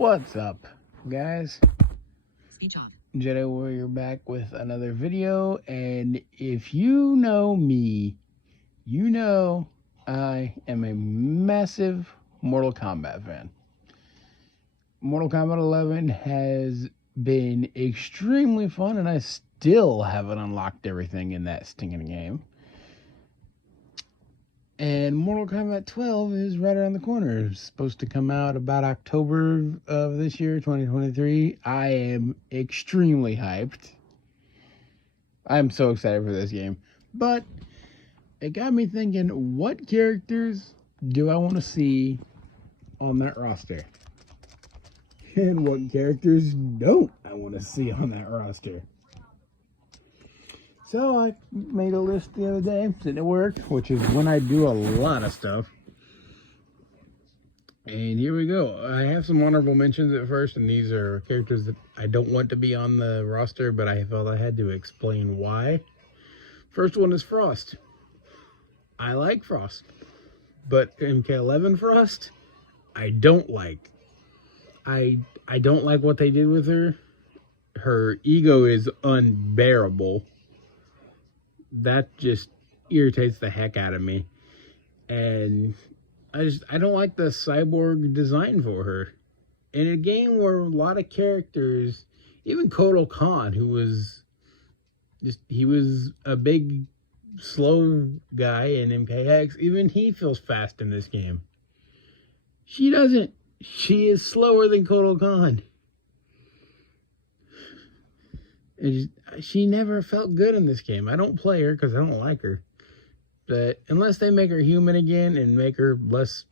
What's up, guys? Jedi Warrior back with another video, and if you know me, you know I am a massive Mortal Kombat fan. Mortal Kombat 11 has been extremely fun, and I still haven't unlocked everything in that stinking game. And Mortal Kombat 12 is right around the corner. It's supposed to come out about October of this year, 2023. I am extremely hyped. I'm so excited for this game. But it got me thinking, what characters do I want to see on that roster? And what characters don't I want to see on that roster? So I made a list the other day, sitting at work, which is when I do a lot of stuff. And here we go. I have some honorable mentions at first, and these are characters that I don't want to be on the roster, but I felt I had to explain why. First one is Frost. I like Frost, but MK11 Frost, I don't like. I don't like what they did with her. Her ego is unbearable. That just irritates the heck out of me. And I don't like the cyborg design for her. In a game where a lot of characters, even Kotal Khan, who was he was a big slow guy in MKX, even he feels fast in this game. She doesn't. She is slower than Kotal Khan. She never felt good in this game. I don't play her because I don't like her. But unless they make her human again and make her less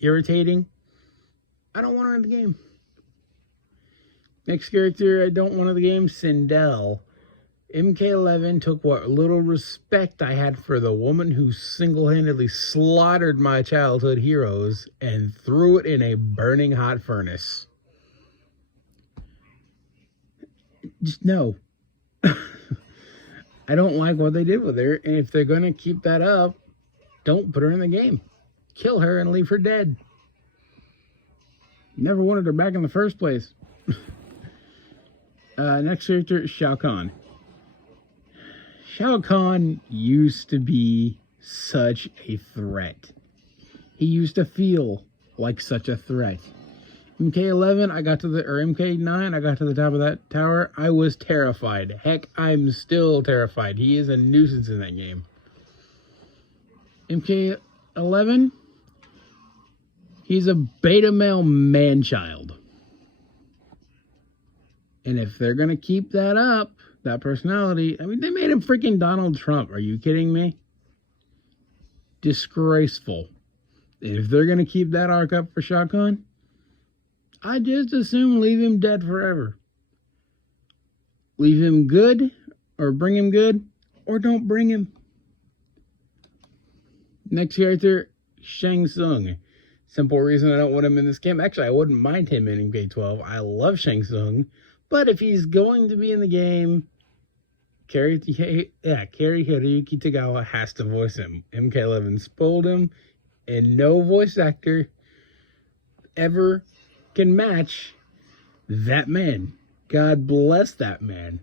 irritating, I don't want her in the game. Next character I don't want in the game, Sindel. MK11 took what little respect I had for the woman who single-handedly slaughtered my childhood heroes and threw it in a burning hot furnace. Just no. I don't like what they did with her, and if they're going to keep that up, don't put her in the game. Kill her and leave her dead. Never wanted her back in the first place. Next character, Shao Kahn. Shao Kahn used to be such a threat. He used to feel like such a threat. MK11, MK9, I got to the top of that tower. I was terrified. Heck, I'm still terrified. He is a nuisance in that game. MK11, he's a beta male man-child. And if they're going to keep that up, that personality, I mean, they made him freaking Donald Trump. Are you kidding me? Disgraceful. And if they're going to keep that arc up for Shao Kahn, I just assume leave him dead forever. Leave him good, or bring him good, or don't bring him. Next character, Shang Tsung. Simple reason I don't want him in this game. Actually, I wouldn't mind him in MK12. I love Shang Tsung. But if he's going to be in the game, Cary Hiroyuki Tagawa has to voice him. MK11 spoiled him, and no voice actor ever can match that man. God bless that man.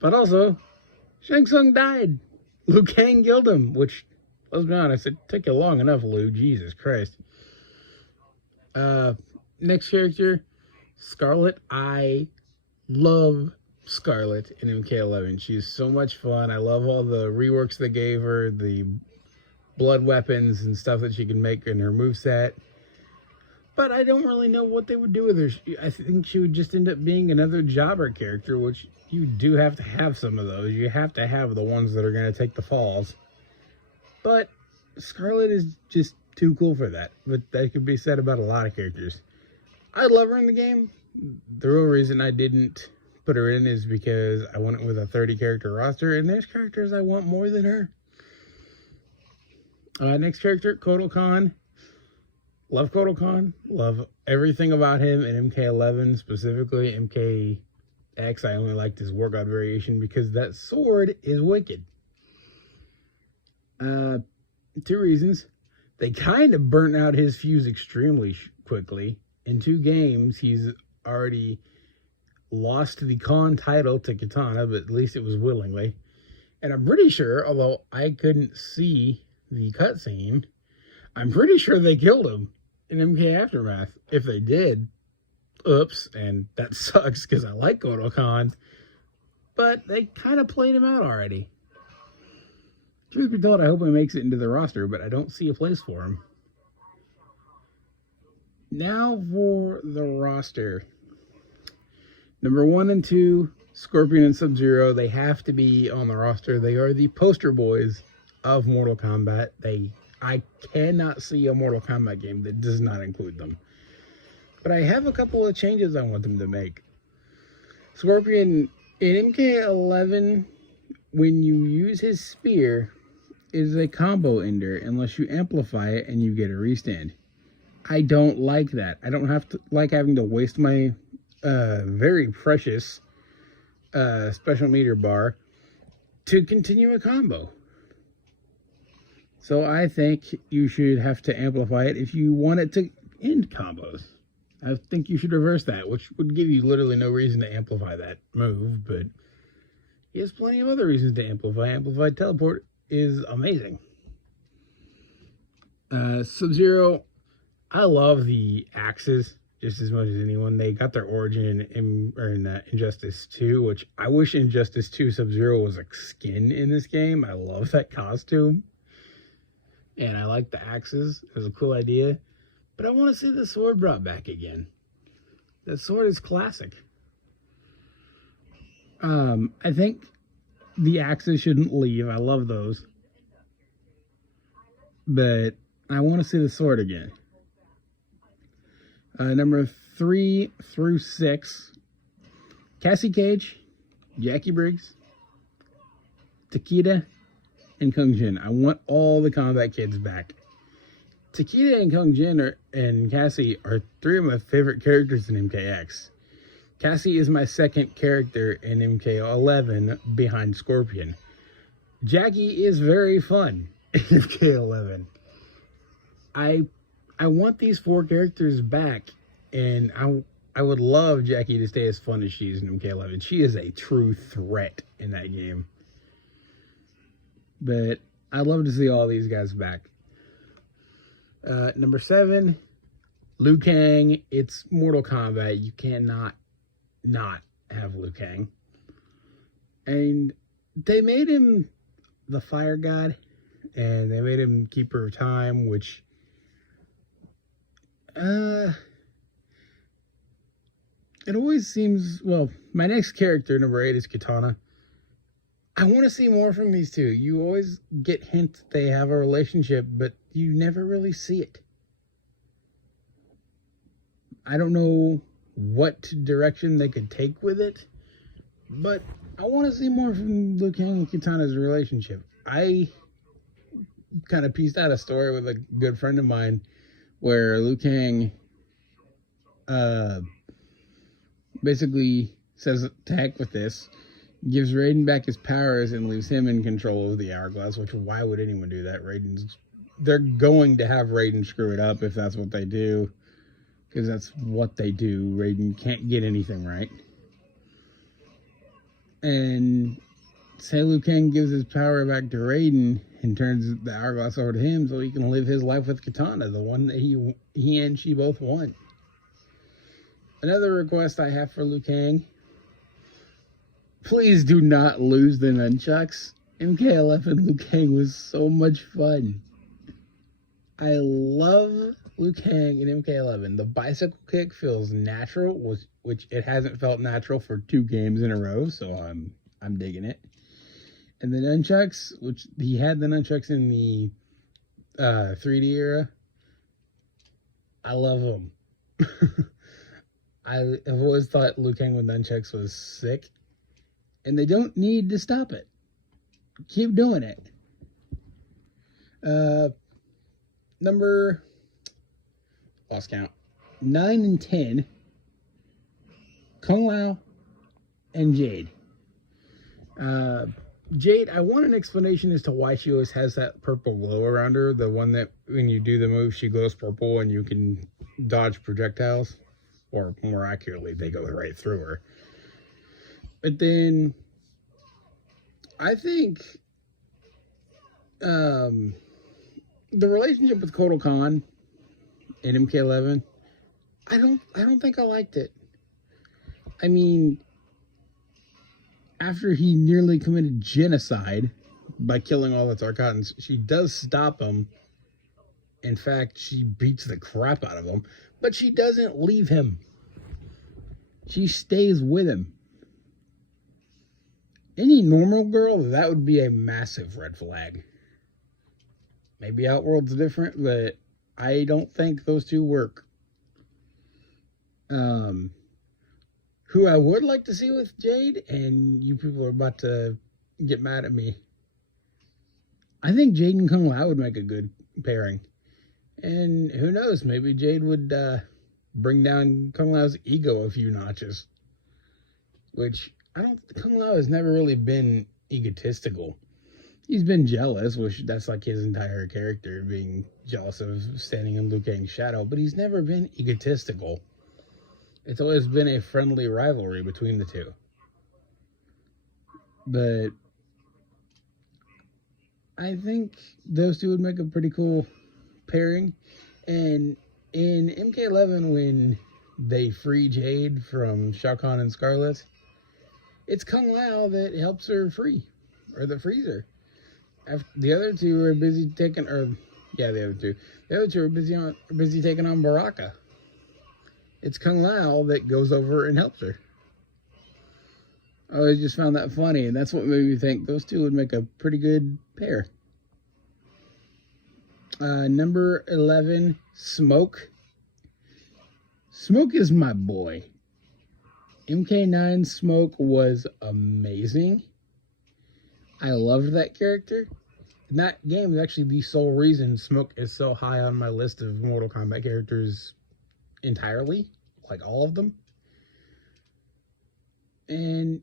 But also, Shang Tsung died. Liu Kang killed him, which, let's be honest, it took you long enough, Liu. Jesus Christ. Next character, Scarlet. I love Scarlet in MK11. She's so much fun. I love all the reworks they gave her, the blood weapons and stuff that she can make in her moveset. But I don't really know what they would do with her. I think she would just end up being another jobber character, which you do have to have some of those. You have to have the ones that are going to take the falls. But Scarlet is just too cool for that. But that could be said about a lot of characters. I love her in the game. The real reason I didn't put her in is because I went with a 30-character roster, and there's characters I want more than her. Next character, Kotal Khan. Love Kotal Khan. Love everything about him in MK11, specifically MKX. I only liked his War God variation because that sword is wicked. 2 reasons. They kind of burnt out his fuse extremely quickly. in 2 games, he's already lost the Khan title to Katana, but at least it was willingly. And I'm pretty sure, although I couldn't see the cutscene, I'm pretty sure they killed him in MK Aftermath. If they did, oops, and that sucks because I like Kotal Khan, but they kind of played him out already. Truth be told, I hope he makes it into the roster, but I don't see a place for him. Now for the roster. Number 1 and 2, Scorpion and Sub-Zero, they have to be on the roster. They are the poster boys of Mortal Kombat. I cannot see a Mortal Kombat game that does not include them. But I have a couple of changes I want them to make. Scorpion, in MK11, when you use his spear, is a combo ender unless you amplify it and you get a restand. I don't like that. I don't like having to waste my very precious special meter bar to continue a combo. So I think you should have to amplify it if you want it to end combos. I think you should reverse that, which would give you literally no reason to amplify that move, but he has plenty of other reasons to amplify. Amplified teleport is amazing. Sub-Zero, I love the axes just as much as anyone. They got their origin in Injustice 2, which I wish Injustice 2 Sub-Zero was a skin in this game. I love that costume. And I like the axes. It was a cool idea. But I want to see the sword brought back again. The sword is classic. I think the axes shouldn't leave. I love those. But I want to see the sword again. Number 3 through 6. Cassie Cage, Jackie Briggs, Takeda, and Kung Jin. I want all the combat kids back. Takeda and Kung Jin and Cassie are 3 of my favorite characters in MKX. Cassie is my second character in MK11 behind Scorpion. Jackie is very fun in MK11. I want these 4 characters back, and I would love Jackie to stay as fun as she is in MK11. She is a true threat in that game. But I'd love to see all these guys back. Number 7, Liu Kang. It's Mortal Kombat. You cannot not have Liu Kang. And they made him the fire god, and they made him Keeper of Time, which it always seems, well, my next character, number 8, is Katana. I want to see more from these two. You always get hints that they have a relationship, but you never really see it. I don't know what direction they could take with it, but I want to see more from Liu Kang and Katana's relationship. I kind of pieced out a story with a good friend of mine where Liu Kang basically says, to heck with this, gives Raiden back his powers and leaves him in control of the hourglass, which, why would anyone do that? They're going to have Raiden screw it up if that's what they do, because that's what they do. Raiden can't get anything right. And say Liu Kang gives his power back to Raiden and turns the hourglass over to him so he can live his life with Katana, the one that he and she both want. Another request I have for Liu Kang: please do not lose the nunchucks. MK11 Liu Kang was so much fun. I love Liu Kang in MK11. The bicycle kick feels natural, which it hasn't felt natural for 2 games in a row, so I'm digging it. And the nunchucks, which he had the nunchucks in the 3D era, I love them. I've always thought Liu Kang with nunchucks was sick. And they don't need to stop it. Keep doing it. Lost count. 9 and 10. Kung Lao and Jade. Jade, I want an explanation as to why she always has that purple glow around her. The one that when you do the move, she glows purple and you can dodge projectiles. Or more accurately, they go right through her. But then, I think the relationship with Kotal Khan in MK11, I don't think I liked it. I mean, after he nearly committed genocide by killing all the Tarkatans, she does stop him. In fact, she beats the crap out of him, but she doesn't leave him. She stays with him. Any normal girl, that would be a massive red flag. Maybe Outworld's different, but I don't think those two work. Who I would like to see with Jade, and you people are about to get mad at me. I think Jade and Kung Lao would make a good pairing. And who knows, maybe Jade would bring down Kung Lao's ego a few notches. Which, Kung Lao has never really been egotistical. He's been jealous, which that's like his entire character, being jealous of standing in Liu Kang's shadow, but he's never been egotistical. It's always been a friendly rivalry between the two. But I think those two would make a pretty cool pairing. And in MK11, when they free Jade from Shao Kahn and Scarlet, it's Kung Lao that helps her free, or that frees her. The other two are busy taking, the other two are busy taking on Baraka. It's Kung Lao that goes over and helps her. I always just found that funny, and that's what made me think those two would make a pretty good pair. Number 11, Smoke. Smoke is my boy. MK9 Smoke was amazing. I loved that character. And that game is actually the sole reason Smoke is so high on my list of Mortal Kombat characters entirely. Like all of them. And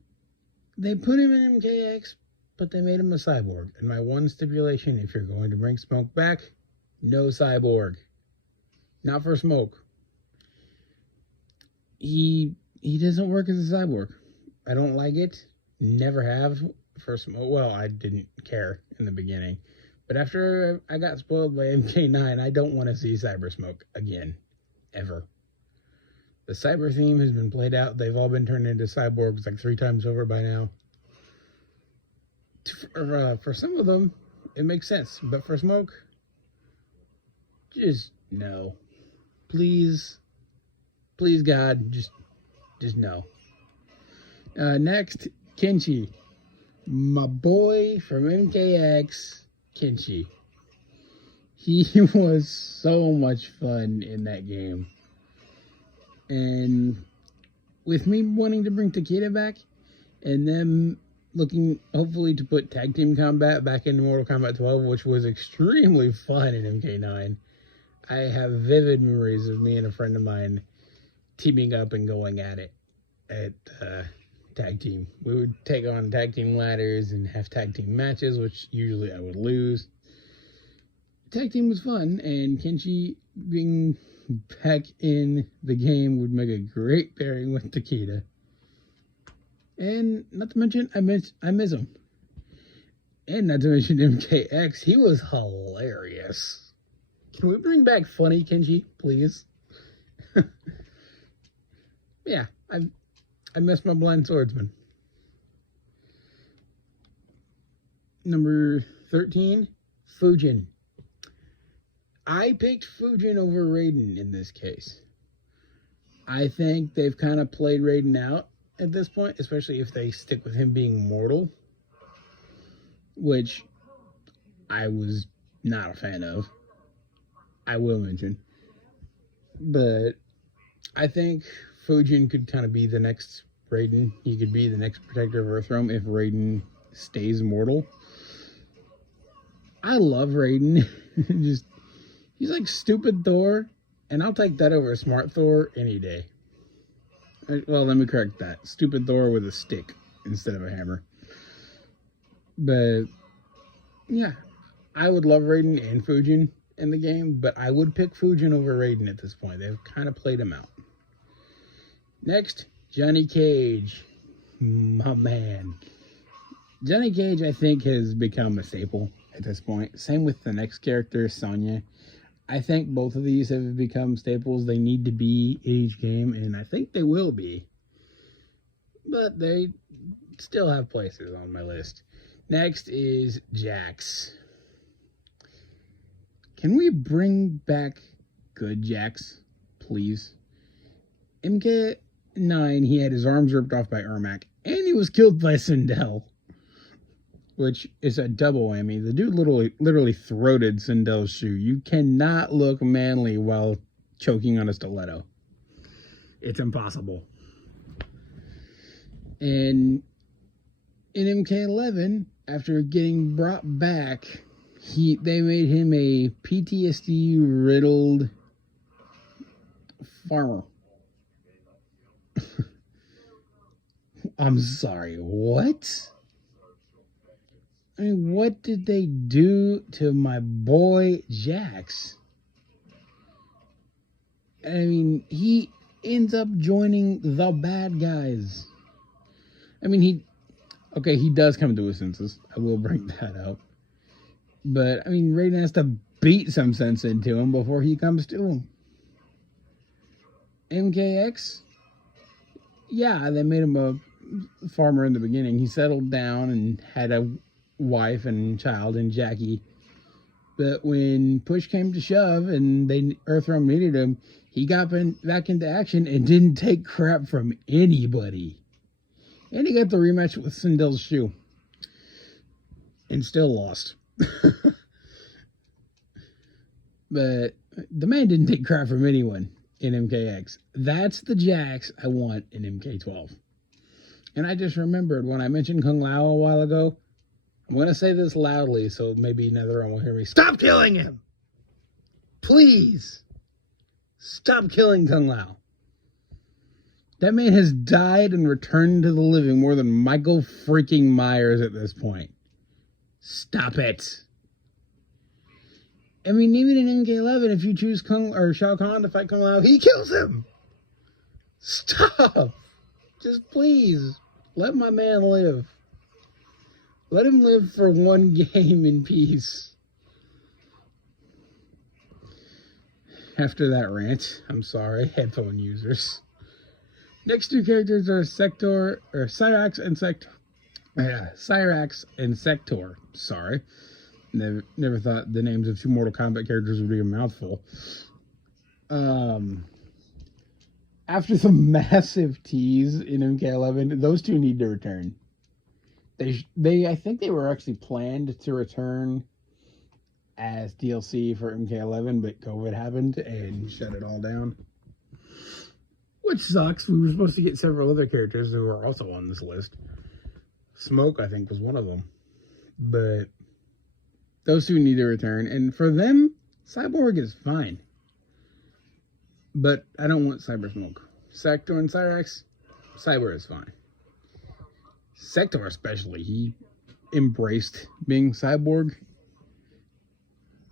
they put him in MKX, but they made him a cyborg. And my one stipulation, if you're going to bring Smoke back, no cyborg. Not for Smoke. He doesn't work as a cyborg. I don't like it. Never have. For Smoke. Well, I didn't care in the beginning. But after I got spoiled by MK9, I don't want to see Cyber Smoke again. Ever. The cyber theme has been played out. They've all been turned into cyborgs like 3 times over by now. For some of them, it makes sense. But for Smoke, just no. Please, God, just no. Next, Kenshi. My boy from MKX, Kenshi. He was so much fun in that game. And with me wanting to bring Takeda back, and them looking, hopefully, to put tag team combat back into Mortal Kombat 12, which was extremely fun in MK9. I have vivid memories of me and a friend of mine teaming up and going at it at tag team. We would take on tag team ladders and have tag team matches, which usually I would lose. Tag team was fun, and Kenshi being back in the game would make a great pairing with Takeda. And not to mention, I miss him. And not to mention MKX, he was hilarious. Can we bring back funny Kenshi, please? Yeah, I miss my blind swordsman. Number 13, Fujin. I picked Fujin over Raiden in this case. I think they've kind of played Raiden out at this point, especially if they stick with him being mortal, which I was not a fan of. I will mention. But I think Fujin could kind of be the next Raiden. He could be the next protector of Earthrealm if Raiden stays mortal. I love Raiden. He's like stupid Thor, and I'll take that over smart Thor any day. Well, let me correct that. Stupid Thor with a stick instead of a hammer. But yeah, I would love Raiden and Fujin in the game, but I would pick Fujin over Raiden at this point. They've kind of played him out. Next, Johnny Cage. My man. Johnny Cage, I think, has become a staple at this point. Same with the next character, Sonya. I think both of these have become staples. They need to be in each game, and I think they will be. But they still have places on my list. Next is Jax. Can we bring back good Jax, please? MK9, he had his arms ripped off by Ermac, and he was killed by Sindel, which is a double whammy. The dude literally throated Sindel's shoe. You cannot look manly while choking on a stiletto. It's impossible. And in MK11, after getting brought back, they made him a PTSD-riddled farmer. I'm sorry, what? I mean, what did they do to my boy Jax? I mean, he ends up joining the bad guys. I mean, he does come to his senses. I will bring that up. But, I mean, Raiden has to beat some sense into him before he comes to him. MKX? Yeah, they made him a farmer in the beginning. He settled down and had a wife and child and Jackie. But when push came to shove and Earthrealm needed him, he got back into action and didn't take crap from anybody. And he got the rematch with Sindel's shoe. And still lost. But the man didn't take crap from anyone in MKX. That's the Jax I want in MK12. And I just remembered when I mentioned Kung Lao a while ago, I'm going to say this loudly so maybe NetherRealm will hear me. Stop killing him! Please! Stop killing Kung Lao. That man has died and returned to the living more than Michael freaking Myers at this point. Stop it. I mean, even in MK11, if you choose Shao Kahn to fight Kung Lao, he kills him. Stop. Just please, let my man live. Let him live for one game in peace. After that rant, I'm sorry, headphone users. Next two characters are Cyrax and Sector. Cyrax and Sector. Sorry. Never thought the names of two Mortal Kombat characters would be a mouthful. After the massive tease in MK11, those two need to return. I think they were actually planned to return as DLC for MK11, but COVID happened and shut it all down. Which sucks. We were supposed to get several other characters who are also on this list. Smoke, I think, was one of them. But those two need to return. And for them, Cyborg is fine. But I don't want Cyber Smoke. Sector and Cyrax, Cyber is fine. Sector especially, he embraced being Cyborg.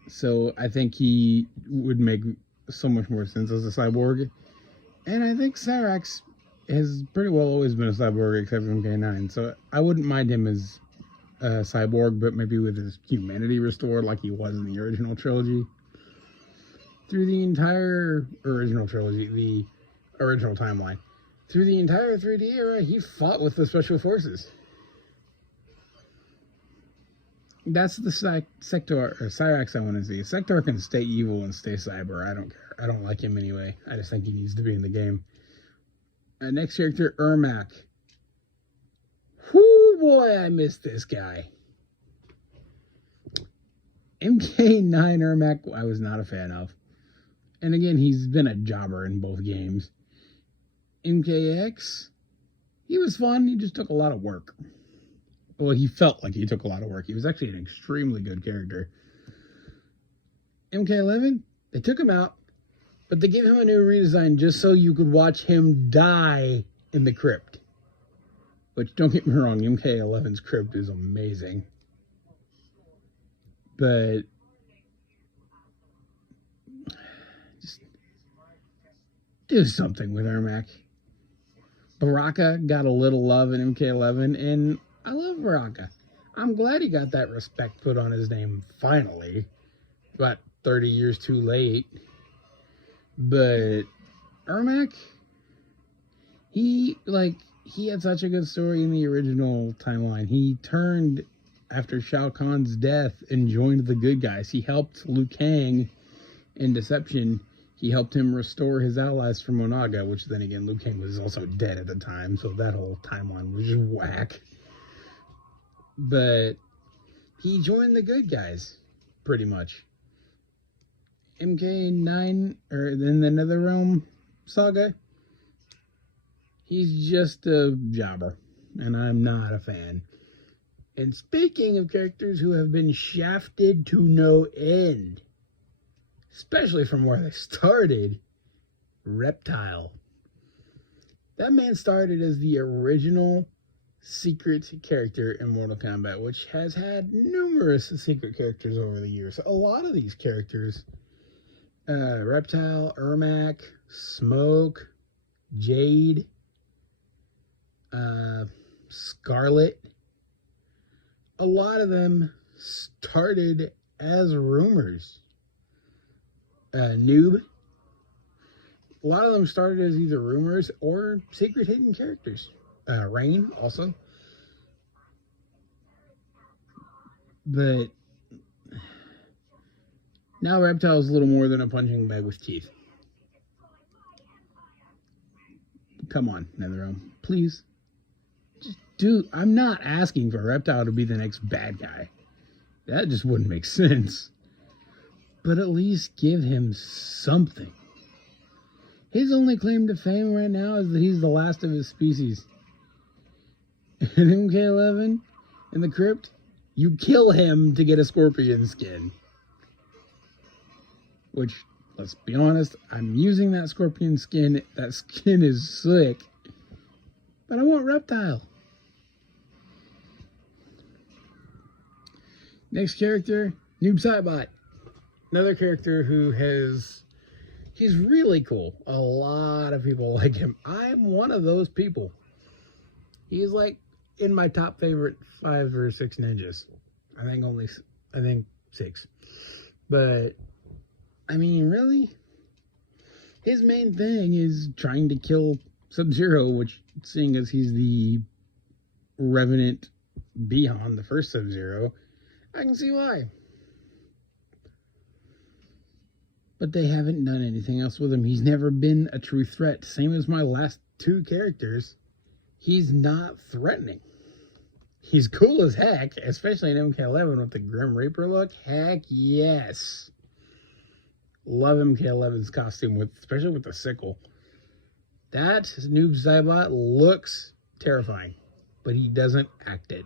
So I think he would make so much more sense as a Cyborg. And I think Cyrax has pretty well always been a Cyborg except for MK9. So I wouldn't mind him as a Cyborg, but maybe with his humanity restored like he was in the original trilogy. Through the entire original trilogy, the original timeline. Through the entire 3D era, he fought with the Special Forces. That's the Sector, or Cyrax I want to see. Sector can stay evil and stay cyber. I don't care. I don't like him anyway. I just think he needs to be in the game. Next character, Ermac. Whoo, boy, I miss this guy. MK9 Ermac, I was not a fan of. And again, he's been a jobber in both games. MKX, he was fun. He just took a lot of work. Well, he felt like he took a lot of work. He was actually an extremely good character. MK11, they took him out, but they gave him a new redesign just so you could watch him die in the crypt. Which, don't get me wrong, MK11's crypt is amazing. But just do something with Ermac. Baraka got a little love in MK11, and I love Baraka. I'm glad he got that respect put on his name finally. About 30 years too late. But Ermac, he had such a good story in the original timeline. He turned after Shao Kahn's death and joined the good guys. He helped Liu Kang in Deception. He helped him restore his allies from Onaga, which then again, Liu Kang was also dead at the time, so that whole timeline was just whack. But he joined the good guys, pretty much. MK9, or in the NetherRealm saga, he's just a jobber, and I'm not a fan. And speaking of characters who have been shafted to no end, especially from where they started, Reptile. That man started as the original secret character in Mortal Kombat, which has had numerous secret characters over the years. A lot of these characters, Reptile, Ermac, Smoke, Jade, Scarlet, a lot of them started as rumors. Noob, a lot of them started as either rumors or secret hidden characters. Rain also. But now Reptile is a little more than a punching bag with teeth. Come on, NetherRealm. Please. Just do. I'm not asking for Reptile to be the next bad guy. That just wouldn't make sense. But at least give him something. His only claim to fame right now is that he's the last of his species. In MK11, in the crypt, you kill him to get a scorpion skin. Which, let's be honest, I'm using that scorpion skin. That skin is sick. But I want Reptile. Next character, Noob Saibot. Another character who he's really cool. A lot of people like him. I'm one of those people. He's like in my top favorite 5 or 6 ninjas. I think 6. But, I mean, really? His main thing is trying to kill Sub-Zero, which, seeing as he's the Revenant Bihan, the first Sub-Zero, I can see why. But they haven't done anything else with him. He's never been a true threat. Same as my last 2 characters. He's not threatening. He's cool as heck, especially in MK11 with the Grim Reaper look. Heck yes. Love MK11's costume, especially with the sickle. That Noob Saibot looks terrifying, but he doesn't act it.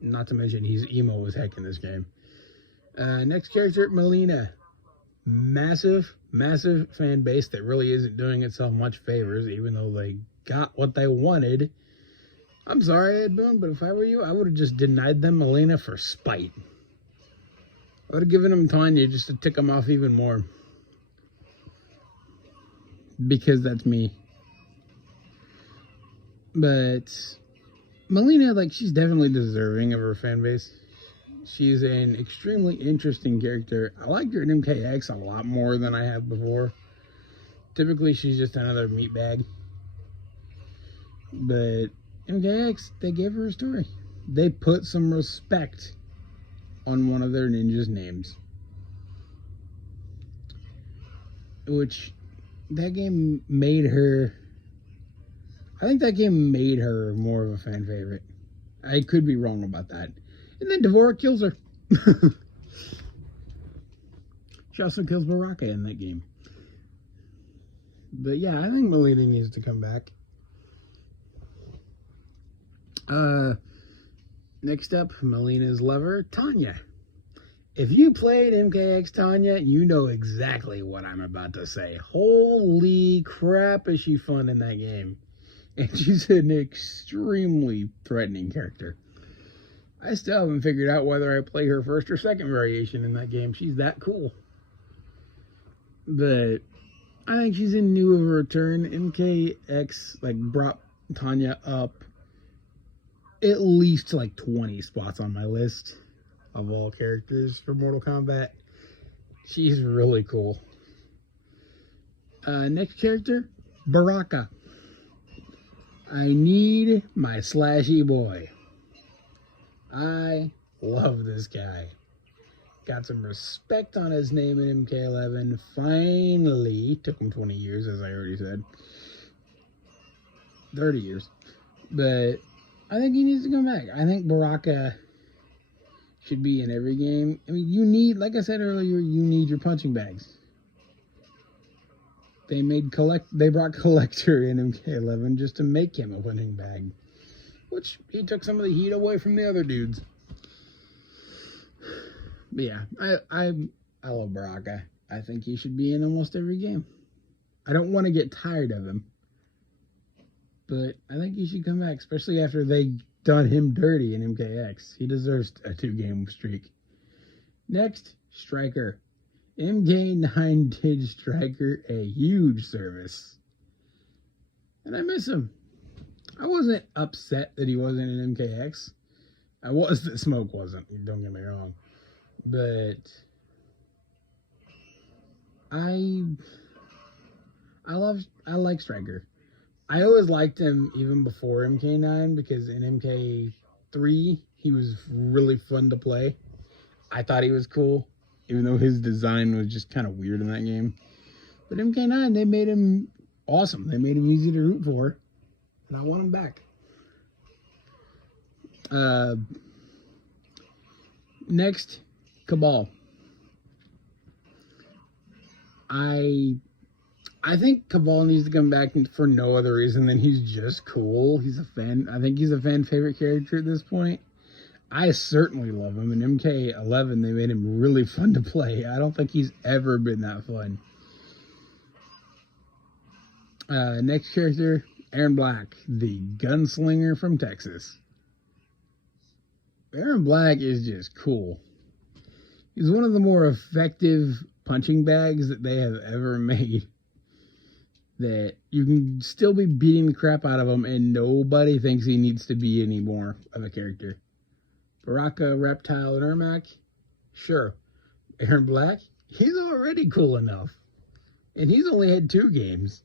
Not to mention he's emo as heck in this game. Next character, Melina. Massive fan base that really isn't doing itself much favors, even though they got what they wanted. I'm sorry, Ed Boon, but if I were you, I would have just denied them Melina for spite. I would have given them Tanya just to tick them off even more. Because that's me. But Melina, she's definitely deserving of her fan base. She's an extremely interesting character. I liked her in MKX a lot more than I have before. Typically, she's just another meatbag. But MKX, they gave her a story. They put some respect on one of their ninjas' names. Which, that game made her... I think that game made her more of a fan favorite. I could be wrong about that. And then Dvorak kills her. She also kills Baraka in that game. But yeah, I think Melina needs to come back. Next up, Melina's lover, Tanya. If you played MKX Tanya, you know exactly what I'm about to say. Holy crap, is she fun in that game. And she's an extremely threatening character. I still haven't figured out whether I play her first or second variation in that game. She's that cool. But I think she's in new of a return. MKX like brought Tanya up at least like 20 spots on my list of all characters for Mortal Kombat. She's really cool. Next character, Baraka. I need my slashy boy. I love this guy. Got some respect on his name in MK11. Finally, took him 20 years, as I already said. 30 years. But I think he needs to come back. I think Baraka should be in every game. I mean, you need, like I said earlier, you need your punching bags. They brought Collector in MK11 just to make him a punching bag, which he took some of the heat away from the other dudes. But yeah, I love Baraka. I think he should be in almost every game. I don't want to get tired of him, but I think he should come back, especially after they done him dirty in MKX. He deserves a 2-game streak. Next, Striker. MK9 did Striker a huge service, and I miss him. I wasn't upset that he wasn't in MKX. I was that Smoke wasn't, don't get me wrong. But I like Striker. I always liked him even before MK9 because in MK3 he was really fun to play. I thought he was cool, even though his design was just kind of weird in that game. But MK9, they made him awesome. They made him easy to root for, and I want him back. Next, Cabal. I think Cabal needs to come back for no other reason than he's just cool. I think he's a fan favorite character at this point. I certainly love him. In MK11, they made him really fun to play. I don't think he's ever been that fun. Next character, Aaron Black, the gunslinger from Texas. Aaron Black is just cool. He's one of the more effective punching bags that they have ever made. That you can still be beating the crap out of him and nobody thinks he needs to be any more of a character. Baraka, Reptile, and Ermac, sure. Aaron Black, he's already cool enough. And he's only had 2 games.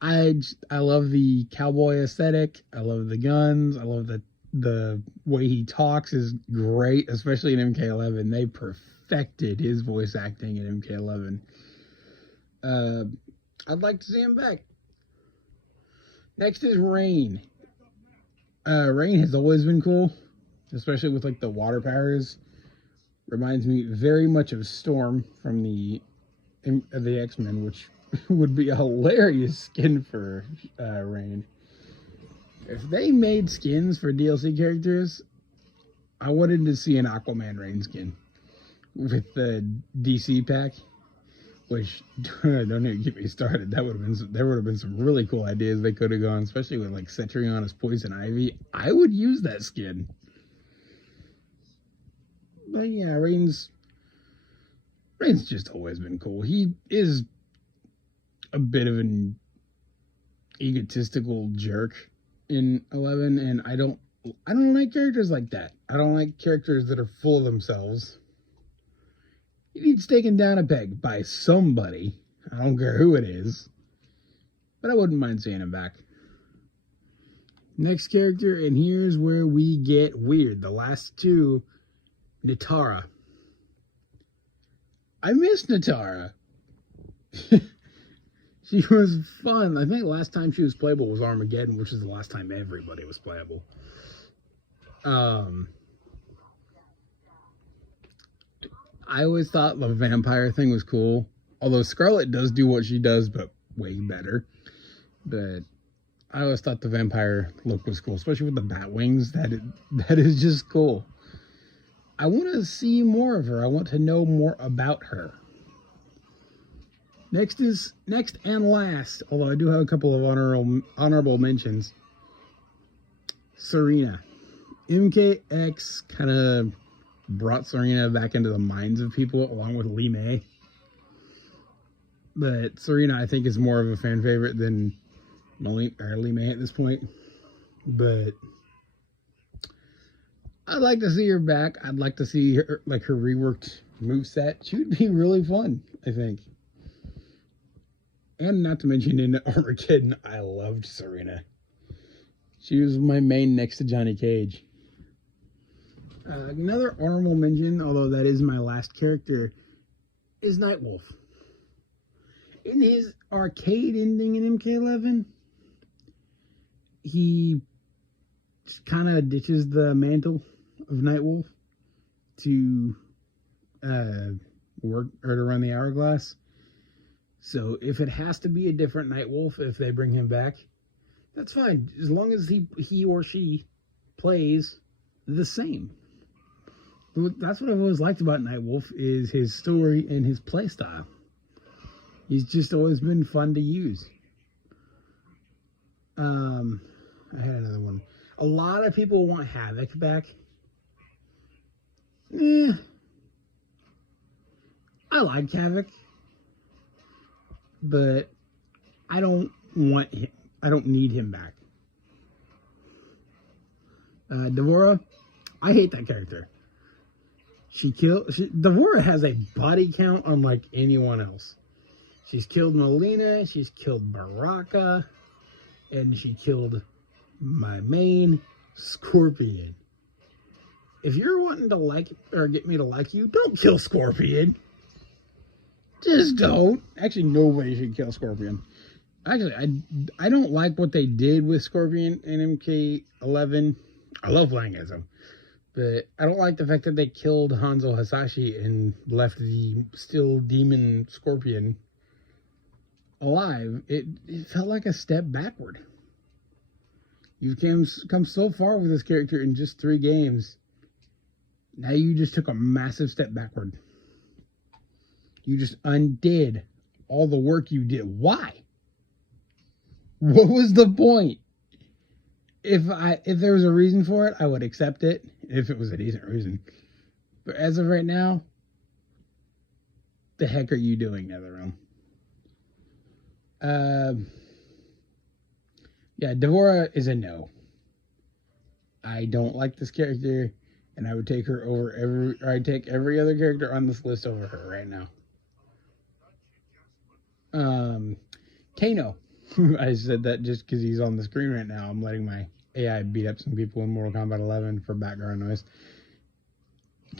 I love the cowboy aesthetic. I love the guns. I love the way he talks is great, especially in MK11. They perfected his voice acting in MK11. I'd like to see him back. Next is Rain. Rain has always been cool, especially with like the water powers. Reminds me very much of Storm from the X-Men, which would be a hilarious skin for Rain. If they made skins for DLC characters, I wanted to see an Aquaman Rain skin with the DC pack, which don't even get me started. There would have been some really cool ideas they could have gone, especially with like Cetrion as Poison Ivy. I would use that skin. But yeah, Rain's just always been cool. He is a bit of an egotistical jerk in 11, and I don't like characters like that. I don't like characters that are full of themselves. He needs taken down a peg by somebody. I don't care who it is, but I wouldn't mind seeing him back. Next character, and here's where we get weird. The last 2, Nitara. I miss Nitara. She was fun. I think the last time she was playable was Armageddon, which is the last time everybody was playable. I always thought the vampire thing was cool. Although Scarlet does do what she does, but way better. But I always thought the vampire look was cool, especially with the bat wings. That is just cool. I want to see more of her. I want to know more about her. Next and last, although I do have a couple of honorable mentions. Serena. MKX kind of brought Serena back into the minds of people along with Lee May. But Serena, I think, is more of a fan favorite than Lee May at this point. But I'd like to see her back. I'd like to see her, like, her reworked moveset. She would be really fun, I think. And not to mention in Armageddon, I loved Serena. She was my main next to Johnny Cage. Another honorable mention, although that is my last character, is Nightwolf. In his arcade ending in MK11, he kind of ditches the mantle of Nightwolf to work or to run the hourglass. So if it has to be a different Nightwolf, if they bring him back, that's fine, as long as he or she plays the same. That's what I've always liked about Nightwolf, is his story and his playstyle. He's just always been fun to use. I had another one. A lot of people want Havoc back. I like Havoc, but I don't want him. I don't need him back. Devora, I hate that character. Devora has a body count unlike anyone else. She's killed Melina, she's killed Baraka, and she killed my main Scorpion. If you're wanting to like or get me to like you, don't kill Scorpion. Just don't. Actually, nobody should kill Scorpion. Actually, I don't like what they did with Scorpion in MK11. I love playing as him. But I don't like the fact that they killed Hanzo Hasashi and left the still demon Scorpion alive. It felt like a step backward. You've come so far with this character in just 3 games. Now you just took a massive step backward. You just undid all the work you did. Why? What was the point? If there was a reason for it, I would accept it, if it was a decent reason. But as of right now, the heck are you doing, NetherRealm? Yeah, Devora is a no. I don't like this character, and I would take her over I'd take every other character on this list over her right now. Kano. I said that just because he's on the screen right now. I'm letting my AI beat up some people in Mortal Kombat 11 for background noise.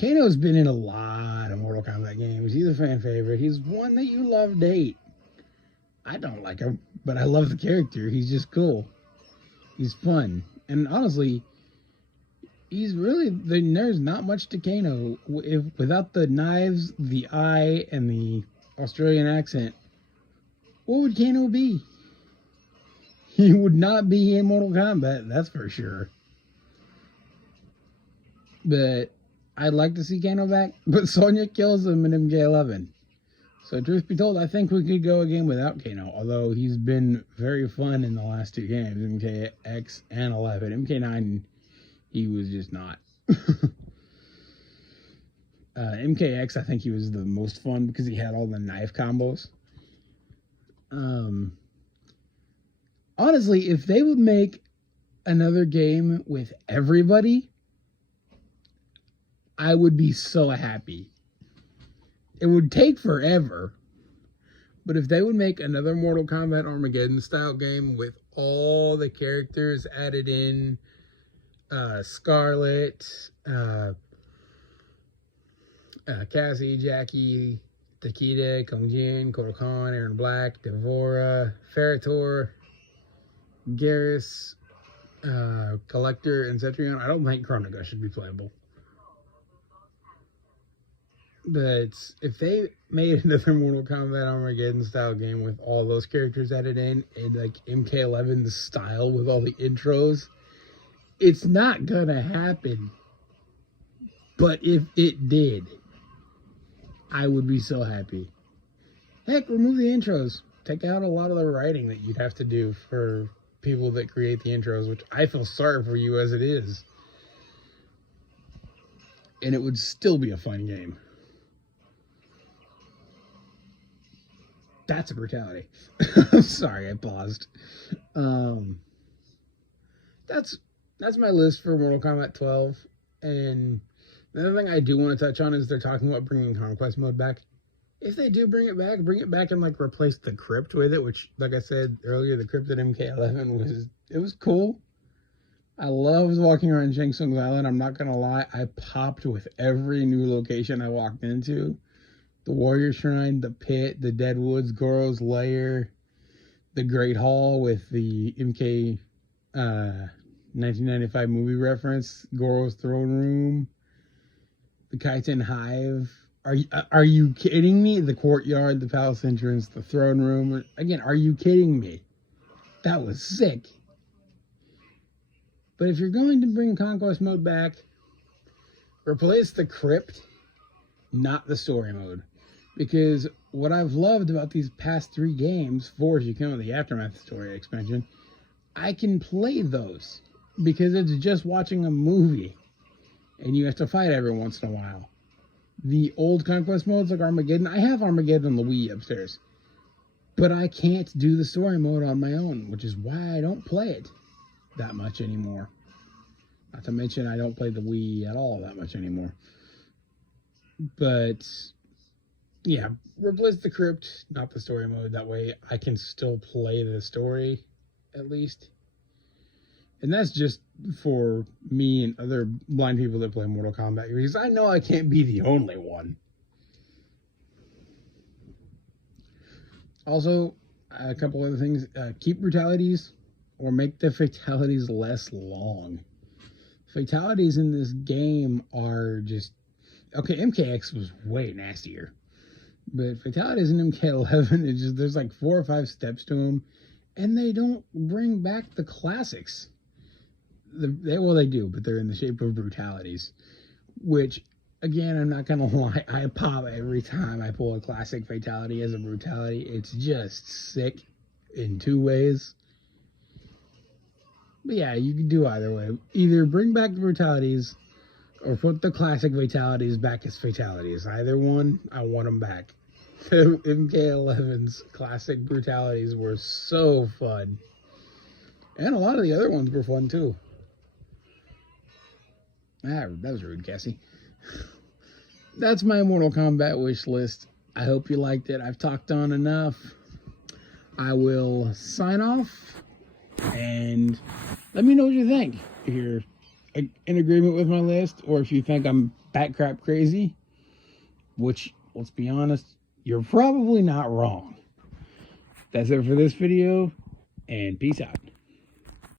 Kano's been in a lot of Mortal Kombat games. He's a fan favorite. He's one that you love to hate. I don't like him, but I love the character. He's just cool. He's fun. And honestly, he's really, there's not much to Kano. Without the knives, the eye, and the Australian accent, what would Kano be? He would not be in Mortal Kombat, that's for sure. But I'd like to see Kano back, but Sonya kills him in MK11. So truth be told, I think we could go a game without Kano, although he's been very fun in the last 2 games, MKX and 11. MK9, he was just not. MKX, I think he was the most fun because he had all the knife combos. Honestly, if they would make another game with everybody, I would be so happy. It would take forever, but if they would make another Mortal Kombat Armageddon style game with all the characters added in, Scarlet, Cassie, Jackie, Takeda, Kung Jin, Kotal Kahn, Aaron Black, Devora, Ferritor, Garrus, Collector, and Cetrion, I don't think Chronogus should be playable. But if they made another Mortal Kombat Armageddon style game with all those characters added in like MK11 style with all the intros, it's not gonna happen. But if it did, I would be so happy. Heck, remove the intros. Take out a lot of the writing that you'd have to do for people that create the intros, which I feel sorry for you as it is. And it would still be a fun game. That's a brutality. I'm sorry, I paused. That's my list for Mortal Kombat 12. And another thing I do want to touch on is they're talking about bringing Conquest mode back. If they do bring it back and like replace the crypt with it, which, like I said earlier, the crypt at MK11 was cool. I loved walking around Shang Tsung's Island. I'm not gonna lie, I popped with every new location I walked into. The Warrior Shrine, the Pit, the Deadwoods, Goro's Lair, the Great Hall with the MK 1995 movie reference, Goro's Throne Room, the Kaiten Hive. Are you kidding me? The courtyard, the palace entrance, the throne room. Again, are you kidding me? That was sick. But if you're going to bring Conquest mode back, replace the crypt, not the story mode. Because what I've loved about these past 3 games, 4 if you count the Aftermath story expansion, I can play those. Because it's just watching a movie. And you have to fight every once in a while. The old Conquest modes like Armageddon, I have Armageddon on the Wii upstairs. But I can't do the story mode on my own, which is why I don't play it that much anymore. Not to mention I don't play the Wii at all that much anymore. But yeah, replace the crypt, not the story mode. That way I can still play the story, at least. And that's just for me and other blind people that play Mortal Kombat, because I know I can't be the only one. Also, a couple other things. Keep brutalities or make the fatalities less long. Fatalities in this game are just... Okay, MKX was way nastier. But fatalities in MK11, it's just, there's like 4 or 5 steps to them. And they don't bring back the classics. They do, but they're in the shape of brutalities. Which, again, I'm not going to lie, I pop every time I pull a classic fatality as a brutality. It's just sick in 2 ways. But yeah, you can do either way. Either bring back the brutalities or put the classic fatalities back as fatalities. Either one, I want them back. MK11's classic brutalities were so fun. And a lot of the other ones were fun too. That was rude, Cassie. That's my Mortal Kombat wish list. I hope you liked it. I've talked on enough. I will sign off. And let me know what you think. If you're in agreement with my list, or if you think I'm bat crap crazy, which, let's be honest, you're probably not wrong. That's it for this video, and peace out.